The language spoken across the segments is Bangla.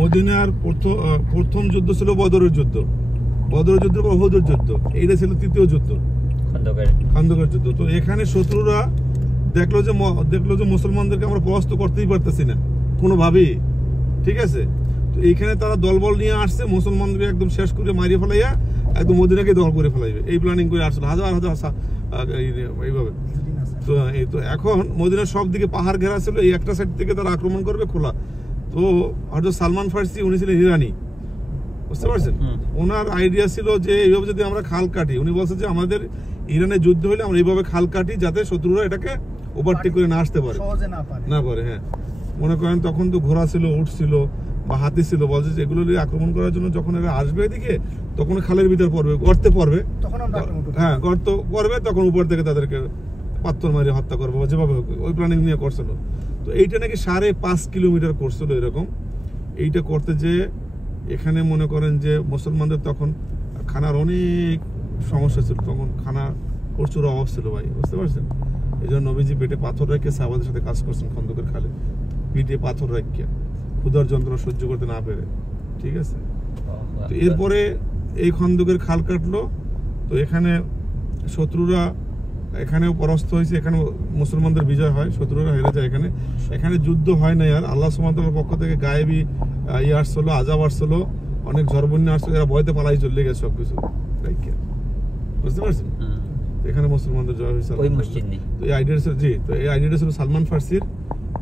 মদিনার প্রথম যুদ্ধ ছিল বদরের যুদ্ধ, বদরের যুদ্ধের পর উহুদের যুদ্ধ, এইটা ছিল তৃতীয় যুদ্ধ, খন্দকের যুদ্ধ। তো এখানে শত্রুরা দেখলো যে মুসলমানদেরকে আমরা পরাস্ত করতেই পারতেছি না কোনোভাবেই, ঠিক আছে। তো এইখানে তারা দলবল নিয়ে আসছে, মুসলমানদেরকে একদম শেষ করে মারিয়ে ফেলাইয়া একদম মদিনাকে দখল করে ফেলাইবে, এই প্ল্যানিং করে আসছিল হাজার হাজার এইভাবে। তো এখন মদিনার সব দিকে পাহাড় ঘেরা ছিল, এই একটা সাইড থেকে তারা আক্রমণ করবে খোলা। তো হযরত সালমান ফার্সি উনি ছিলেন ইরানি, বুঝতে পারছেন। ওনার আইডিয়া ছিল যে এইভাবে যদি আমরা খাল কাটি, উনি বলছে যে আমাদের ইরানে যুদ্ধ হলে আমরা এইভাবে খাল কাটি যাতে শত্রুরা এটাকে ওভারটেক করে না আসতে পারে, না পারে। হ্যাঁ, মনে করেন তখন তো ঘোড়া ছিল, উট ছিল বা হাতি ছিল, বলছে যে এগুলো আক্রমণ করার জন্য যখন এরা আসবে এদিকে তখন খালের ভিতর পড়বে, গর্তে পড়বে, হ্যাঁ গর্ত পড়বে, তখন উপর থেকে তাদেরকে পাথর মারি হত্যা করবো যেভাবে ওই প্ল্যানিং নিয়ে করছিল। তো এইটা নাকি 5.5 কিলোমিটার করছিল এরকম। এইটা করতে যে এখানে মনে করেন যে মুসলমানদের তখন খানার অনেক সমস্যা ছিল, তখন খানা প্রচুর অভাব ছিল ভাই, বুঝতে পারছেন। এই জন্য নবীজি পেটে পাথর রেখে সাহাবাদের সাথে কাজ করছেন খন্দকের খালে, পিঠে পাথর রেখে ক্ষুধার যন্ত্রণা সহ্য করতে না পেরে, ঠিক আছে। তো এরপরে এই খন্দকের খাল কাটলো, তো এখানে শত্রুরা এখানেও পরাস্ত হয়েছে, এখানে মুসলমানদের বিজয় হয়, শত্রুরা হেরে যায়। এখানে যুদ্ধ হয় না আর আল্লাহ সুবহানাহু ওয়া তাআলার পক্ষ থেকে গায়েবী আসছিল, আযাব আসছিল, অনেক ঝড়বন্যা আসছিল, এরা ভয়তে পালাই চলে গেছে সবকিছু, বুঝতে পারছেন। এখানে মুসলমানদের জয় হয়েছে। তো এই আইডিয়া ছিল, জি, তো এই আইডিয়াটা ছিল সালমান ফার্সির।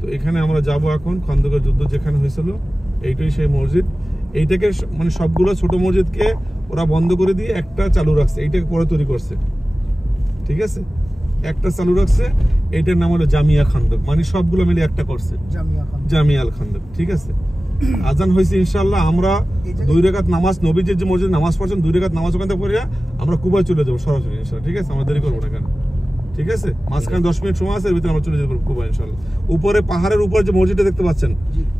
তো এখানে আমরা যাব এখন, খন্দকের যুদ্ধ যেখানে হয়েছিল এইটাই সেই মসজিদ। এইটাকে মানে সবগুলো ছোট মসজিদকে ওরা বন্ধ করে দিয়ে একটা চালু রাখছে, এইটাকে পরে তৈরি করছে, ঠিক আছে। একটা চালু রাখছে, এইটার নাম হলো জামিয়া খন্দক, মানে সবগুলো মিলে একটা করছে জামিয়া খন্দক, ঠিক আছে। আজান হয়েছে ইনশাআল্লাহ, আমরা 2 রাকাত নামাজ, নবীজির যে মসজিদে নামাজ পড়ছেন 2 রাকাত নামাজ ওখান থেকে পড়িয়া আমরা কুবায় চলে যাবো সরাসরি ইনশাআল্লাহ, ঠিক আছে। আমরা দেরি করবো না কেন, ঠিক আছে। মাঝখানে 10 মিনিট সময় আছে, এর ভিতরে আমরা চলে যাবো কুবায় ইনশাআল্লাহ। উপরে পাহাড়ের উপর যে মসজিদটা দেখতে পাচ্ছেন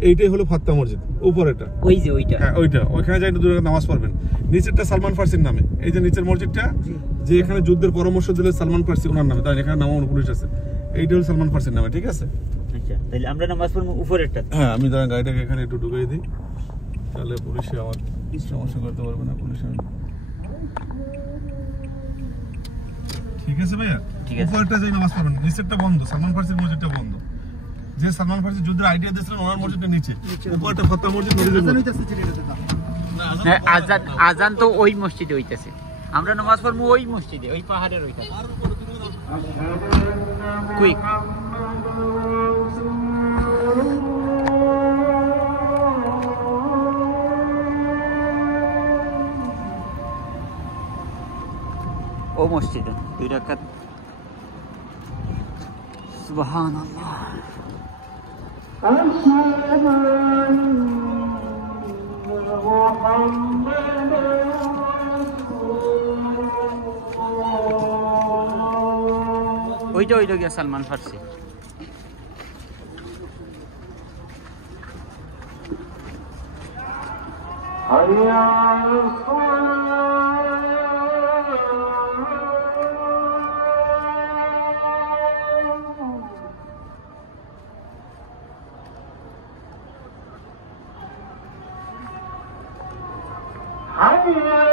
এইটাই হলো ফাত্তা মসজিদ, উপরেটা ওই যে ওইটা, হ্যাঁ ওইটা, ওইখানে যাই 2 রাকাত নামাজ পড়বেন। নিচেরটা সালমান ফার্সির নামে, এই যে নিচের মসজিদটা যে এখানে যুদ্ধের পরামর্শ দিলে সালমান ফার্সি ওনার নামে, তাই এখানে নাম পুলিশ আছে, এইটা হলো সালমান ফার্সির নামে, ঠিক আছে। আচ্ছা, তাহলে আমরা নামাজ পড়বো উপরেরটা। হ্যাঁ, আমি ধরেন গাড়িটাকে এখানে একটু ঢুকিয়ে দিই, তাহলে পুলিশে আমার সমস্যা করতে পারবে না, পুলিশ। ঠিক আছে ভাইয়া, উপরেরটা যাই নামাজ পড়বেন, নিচেরটা বন্ধ, সালমান ফার্সির মসজিদটা বন্ধ। যে সালমান ফার্সি যুদ্ধের আইডিয়া দিয়েছিলেন ওনার মসজিদটা নিচে, উপরটা ফাত্তা মসজিদ। আজান তো ওই মসজিদে হইতাছে, আমরা নামাজ পড়বো ওই মসজিদে, ওই পাহাড়ের ওইটা। কুইক ও মসজিদে 2 রাকাত। সুবহানাল্লাহ। ওইটা গিয়া সালমান ফার্সি। حي